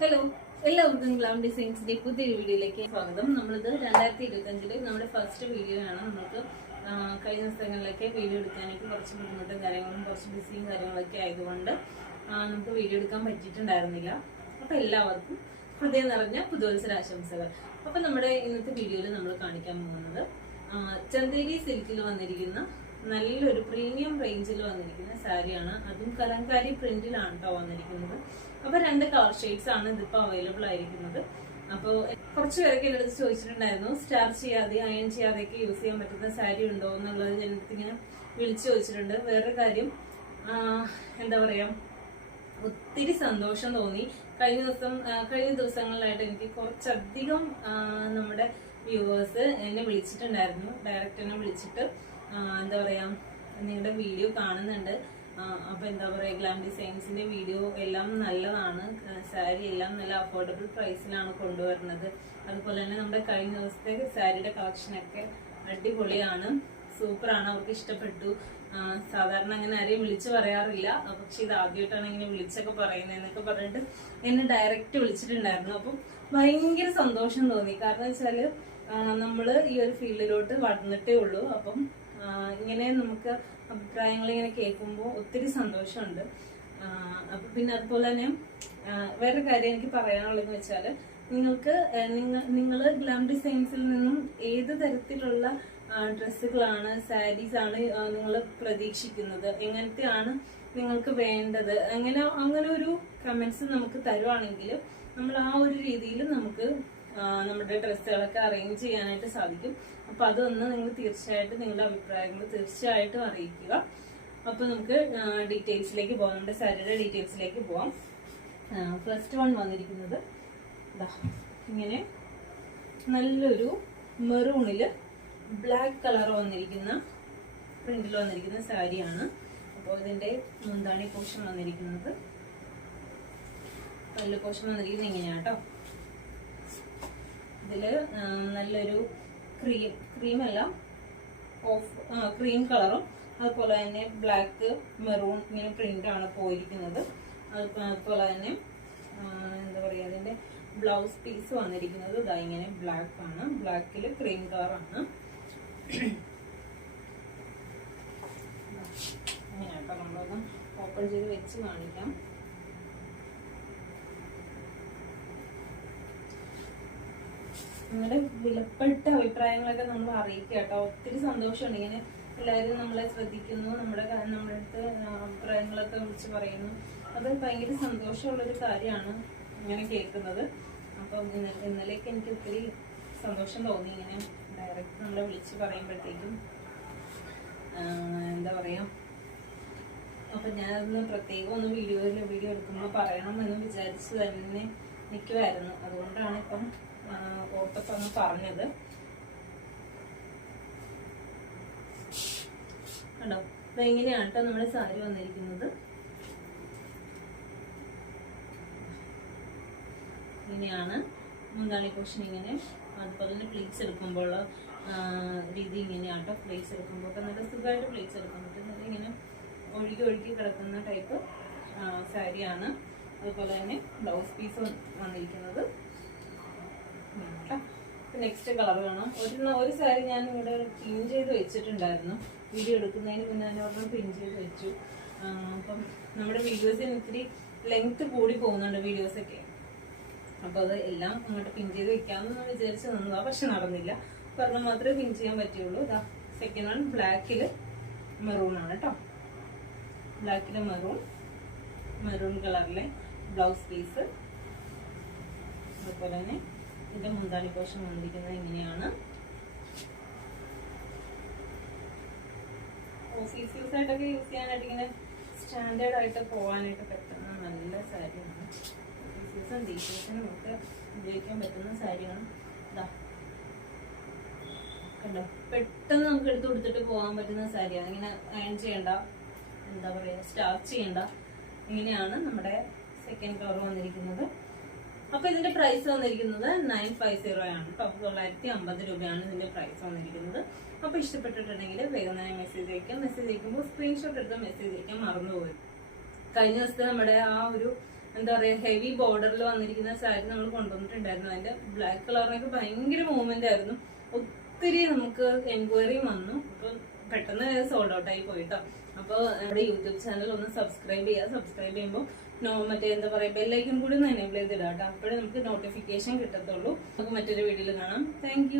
Hello, എല്ലാവർക്കും glam ഡിസൈൻസിന്റെ പുതിയൊരു വീഡിയോയിലേക്ക് സ്വാഗതം. നമ്മളിത് 2025 നമ്മുടെ ഫസ്റ്റ് വീഡിയോ ആണ്. നമുക്ക് കഴിഞ്ഞ ദിവസങ്ങളിലൊക്കെ വീഡിയോ എടുക്കാനായിട്ട് കുറച്ച് ബുദ്ധിമുട്ടും കാര്യങ്ങളും കുറച്ച് ബിസിയും കാര്യങ്ങളൊക്കെ ആയതുകൊണ്ട് നമുക്ക് വീഡിയോ എടുക്കാൻ പറ്റിയിട്ടുണ്ടായിരുന്നില്ല. അപ്പൊ എല്ലാവർക്കും ഹൃദയം നിറഞ്ഞ പുതുവത്സരാശംസകൾ. അപ്പൊ നമ്മുടെ ഇന്നത്തെ വീഡിയോയിൽ നമ്മൾ കാണിക്കാൻ പോകുന്നത് ചന്തേരി സിൽക്കിൽ വന്നിരിക്കുന്ന നല്ലൊരു പ്രീമിയം റേഞ്ചിൽ വന്നിരിക്കുന്ന സാരിയാണ്. അതും കലങ്കാരി പ്രിന്റിലാണ് കേട്ടോ വന്നിരിക്കുന്നത്. അപ്പൊ 2 കളർ ഷെയ്ഡ്സ് ആണ് ഇതിപ്പോ അവൈലബിൾ ആയിരിക്കുന്നത്. അപ്പോൾ കുറച്ച് പേരൊക്കെ എൻ്റെ അടുത്ത് ചോദിച്ചിട്ടുണ്ടായിരുന്നു, സ്റ്റാർച്ച് ചെയ്യാതെ അയൺ ചെയ്യാതെയൊക്കെ യൂസ് ചെയ്യാൻ പറ്റുന്ന സാരി ഉണ്ടോ എന്നുള്ളത് എൻ്റെ അടുത്ത് ഇങ്ങനെ വിളിച്ചു ചോദിച്ചിട്ടുണ്ട്. വേറൊരു കാര്യം, എന്താ പറയാ, ഒത്തിരി സന്തോഷം തോന്നി. കഴിഞ്ഞ ദിവസങ്ങളിലായിട്ട് എനിക്ക് കുറച്ചധികം നമ്മുടെ വ്യൂവേഴ്സ് എന്നെ വിളിച്ചിട്ടുണ്ടായിരുന്നു. ഡയറക്റ്റ് എന്നെ വിളിച്ചിട്ട് എന്താ പറയാ, നിങ്ങളുടെ വീഡിയോ കാണുന്നുണ്ട്, അപ്പൊ എന്താ പറയാ, ഗ്ലാം ഡിസൈൻസിന്റെ വീഡിയോ എല്ലാം നല്ലതാണ്, സാരി എല്ലാം നല്ല അഫോർഡബിൾ പ്രൈസിലാണ് കൊണ്ടുവരുന്നത്. അതുപോലെ തന്നെ നമ്മുടെ കഴിഞ്ഞ ദിവസത്തെ സാരിയുടെ കളക്ഷനൊക്കെ അടിപൊളിയാണ്, സൂപ്പറാണ്, അവർക്ക് ഇഷ്ടപ്പെട്ടു. സാധാരണ അങ്ങനെ ആരെയും വിളിച്ചു പറയാറില്ല, പക്ഷെ ഇത് ആദ്യമായിട്ടാണ് ഇങ്ങനെ വിളിച്ചൊക്കെ പറയുന്നതെന്നൊക്കെ പറഞ്ഞിട്ട് എന്നെ ഡയറക്റ്റ് വിളിച്ചിട്ടുണ്ടായിരുന്നു. അപ്പം ഭയങ്കര സന്തോഷം തോന്നി. കാരണം വെച്ചാല് നമ്മള് ഈ ഒരു ഫീൽഡിലോട്ട് വന്നിട്ടേ ഉള്ളൂ. അപ്പം ഇങ്ങനെ നമുക്ക് അഭിപ്രായങ്ങൾ ഇങ്ങനെ കേൾക്കുമ്പോൾ ഒത്തിരി സന്തോഷമുണ്ട്. അപ്പൊ പിന്നെ അതുപോലെ തന്നെ വേറെ കാര്യം എനിക്ക് പറയാനുള്ളതെന്ന് വെച്ചാല്, നിങ്ങൾ ഗ്ലാം ഡിസൈൻസിൽ നിന്നും ഏത് തരത്തിലുള്ള ഡ്രസ്സുകളാണ്, സാരീസ് ആണ് നിങ്ങൾ പ്രതീക്ഷിക്കുന്നത്, എങ്ങനത്തെയാണ് നിങ്ങൾക്ക് വേണ്ടത്, അങ്ങനെ ഒരു കമന്റ്സ് നമുക്ക് തരുവാണെങ്കിൽ നമ്മൾ ആ ഒരു രീതിയിൽ നമുക്ക് നമ്മുടെ ഡ്രസ്സുകളൊക്കെ അറേഞ്ച് ചെയ്യാനായിട്ട് സാധിക്കും. അപ്പൊ അതൊന്ന് നിങ്ങൾ തീർച്ചയായിട്ടും നിങ്ങളുടെ അഭിപ്രായങ്ങൾ തീർച്ചയായിട്ടും അറിയിക്കുക. അപ്പൊ നമുക്ക് ഡീറ്റെയിൽസിലേക്ക് പോകാം, നമ്മുടെ സാരിയുടെ ഡീറ്റെയിൽസിലേക്ക് പോവാം. ഫസ്റ്റ് വൺ വന്നിരിക്കുന്നത് ഇങ്ങനെ നല്ലൊരു മെറൂണില് ബ്ലാക്ക് കളർ വന്നിരിക്കുന്ന പ്രിന്റിൽ വന്നിരിക്കുന്ന സാരിയാണ്. അപ്പോൾ ഇതിന്റെ മുന്താണി പോർഷൻ വന്നിരിക്കുന്നത്, പല്ല് പോർഷൻ വന്നിരിക്കുന്നത് ഇങ്ങനെയാണ് കേട്ടോ. ഇതില് നല്ലൊരു ക്രീമല്ല ക്രീം കളറും അതുപോലെ തന്നെ ബ്ലാക്ക് മെറൂൺ ഇങ്ങനെ പ്രിന്റ് ആണ് പോയിരിക്കുന്നത്. അതുപോലെ തന്നെ എന്താ പറയാ, അതിന്റെ ബ്ലൗസ് പീസ് വന്നിരിക്കുന്നത് ഇതാ ഇങ്ങനെ ബ്ലാക്ക് ആണ്, ബ്ലാക്കില് ക്രീം കളറാണ്. അങ്ങനെയാട്ടോ, നമ്മളൊന്ന് ഓപ്പൺ ചെയ്ത് വെച്ച് കാണിക്കാം. നിങ്ങളുടെ വിലപ്പെട്ട അഭിപ്രായങ്ങളൊക്കെ നമ്മൾ അറിയിക്കുക കേട്ടോ. ഒത്തിരി സന്തോഷമുണ്ട് ഇങ്ങനെ എല്ലാവരും നമ്മളെ ശ്രദ്ധിക്കുന്നു, നമ്മുടെ അടുത്ത് അഭിപ്രായങ്ങളൊക്കെ വിളിച്ച് പറയുന്നു. അത് ഭയങ്കര സന്തോഷമുള്ളൊരു കാര്യമാണ് ഇങ്ങനെ കേൾക്കുന്നത്. അപ്പം ഇന്നലെയൊക്കെ എനിക്ക് ഒത്തിരി സന്തോഷം തോന്നി, ഇങ്ങനെ ഡയറക്റ്റ് നമ്മളെ വിളിച്ച് പറയുമ്പോഴത്തേക്കും. എന്താ പറയാ, അപ്പൊ ഞാനതൊന്ന് പ്രത്യേകം ഒന്ന് വീഡിയോ എടുക്കുമ്പോൾ പറയണം എന്ന് വിചാരിച്ച് തന്നെ നിൽക്കുമായിരുന്നു. അതുകൊണ്ടാണ് ഇപ്പം ഓർത്തപ്പൊന്ന് പറഞ്ഞത്. കണ്ടോ, അപ്പൊ എങ്ങനെയാണ് കേട്ടോ നമ്മുടെ സാരി വന്നിരിക്കുന്നത്. ഇങ്ങനെയാണ് മുന്താണി പോർഷൻ ഇങ്ങനെ. അതുപോലെ തന്നെ പ്ലേറ്റ്സ് എടുക്കുമ്പോൾ രീതി ഇങ്ങനെയാണ് കേട്ടോ. പ്ലേറ്റ്സ് എടുക്കുമ്പോൾ ഒക്കെ നല്ല സുഖമായിട്ട് പ്ലേറ്റ്സ് എടുക്കാൻ പറ്റും. നല്ല ഇങ്ങനെ ഒഴുകി കിടക്കുന്ന ടൈപ്പ് സാരിയാണ്. അതുപോലെ തന്നെ ബ്ലൗസ് പീസ് വന്നിരിക്കുന്നത്. നെക്സ്റ്റ് കളർ കാണാം. ഒരു സാരി ഞാൻ ഇവിടെ പിൻ ചെയ്ത് വെച്ചിട്ടുണ്ടായിരുന്നു, വീഡിയോ എടുക്കുന്നതിന് മുന്നേ തന്നെ ഒരെണ്ണം പിൻ ചെയ്ത് വെച്ചു. അപ്പം നമ്മുടെ വീഡിയോസിന് ഇത്തിരി ലെങ്ത് കൂടി പോകുന്നുണ്ട് വീഡിയോസൊക്കെ. അപ്പൊ അത് എല്ലാം അങ്ങോട്ട് പിൻ ചെയ്ത് വെക്കാമെന്ന് വിചാരിച്ച് നിന്നതാ, പക്ഷെ നടന്നില്ല. പറഞ്ഞ മാത്രമേ പിൻ ചെയ്യാൻ പറ്റുള്ളൂ. ഇതാ സെക്കൻഡ് വൺ ബ്ലാക്കില് മെറൂൺ ആണ് കേട്ടോ. ബ്ലാക്കില് മെറൂൺ കളറിലെ ബ്ലൗസ് പീസ്. അതുപോലെ തന്നെ ഇതിന്റെ മുന്താണി പോർഷൻ വന്നിരിക്കുന്നത് ഇങ്ങനെയാണ്. ഓഫീസ് യൂസ് ആയിട്ടൊക്കെ യൂസ് ചെയ്യാനായിട്ട് ഇങ്ങനെ സ്റ്റാൻഡേർഡ് ആയിട്ട് പോകാനായിട്ട് പറ്റുന്ന നല്ല സാരിയാണ്. ഓഫീസ് യൂസും ഡീറ്റെയിൽസിനും ഒക്കെ ഉപയോഗിക്കാൻ പറ്റുന്ന സാരിയാണ്. ഇതാ കണ്ടോ, പെട്ടെന്ന് നമുക്ക് എടുത്ത് കൊടുത്തിട്ട് പോകാൻ പറ്റുന്ന സാരിയാണ്. ഇങ്ങനെ അയൺ ചെയ്യണ്ട, എന്താ പറയാ, സ്റ്റാർച്ച് ചെയ്യണ്ട. ഇങ്ങനെയാണ് നമ്മുടെ സെക്കൻഡ് കളർ വന്നിരിക്കുന്നത്. അപ്പൊ ഇതിന്റെ പ്രൈസ് വന്നിരിക്കുന്നത് 950 ആണ് കേട്ടോ. 950 രൂപയാണ് ഇതിന്റെ പ്രൈസ് വന്നിരിക്കുന്നത്. അപ്പൊ ഇഷ്ടപ്പെട്ടിട്ടുണ്ടെങ്കിൽ വേഗം തന്നെ മെസ്സേജ് അയക്കാം. മെസ്സേജ് അയക്കുമ്പോൾ സ്ക്രീൻഷോട്ട് എടുത്ത് മെസ്സേജ് അയക്കാൻ മറന്നുപോയി. കഴിഞ്ഞ ദിവസത്തെ നമ്മുടെ ആ ഒരു എന്താ പറയാ ഹെവി ബോർഡറിൽ വന്നിരിക്കുന്ന സാരി നമ്മൾ കൊണ്ടുവന്നിട്ടുണ്ടായിരുന്നു. അതിന്റെ ബ്ലാക്ക് കളറിനൊക്കെ ഭയങ്കര മൂവ്മെന്റ് ആയിരുന്നു. ഒത്തിരി നമുക്ക് എൻക്വയറിയും വന്നു. അപ്പൊ പെട്ടെന്ന് സോൾഡ് ഔട്ട് ആയി പോയിട്ടോ. അപ്പോൾ നമ്മുടെ യൂട്യൂബ് ചാനൽ ഒന്ന് സബ്സ്ക്രൈബ് ചെയ്യുക. സബ്സ്ക്രൈബ് ചെയ്യുമ്പോൾ മറ്റേ എന്താ പറയാ ബെല്ലൈക്കൺ കൂടി ഒന്ന് എനേബിൾ ചെയ്തിടാം കേട്ടോ. അപ്പോഴേ നമുക്ക് നോട്ടിഫിക്കേഷൻ കിട്ടത്തുള്ളൂ. നമുക്ക് മറ്റൊരു വീഡിയോയിൽ കാണാം. താങ്ക്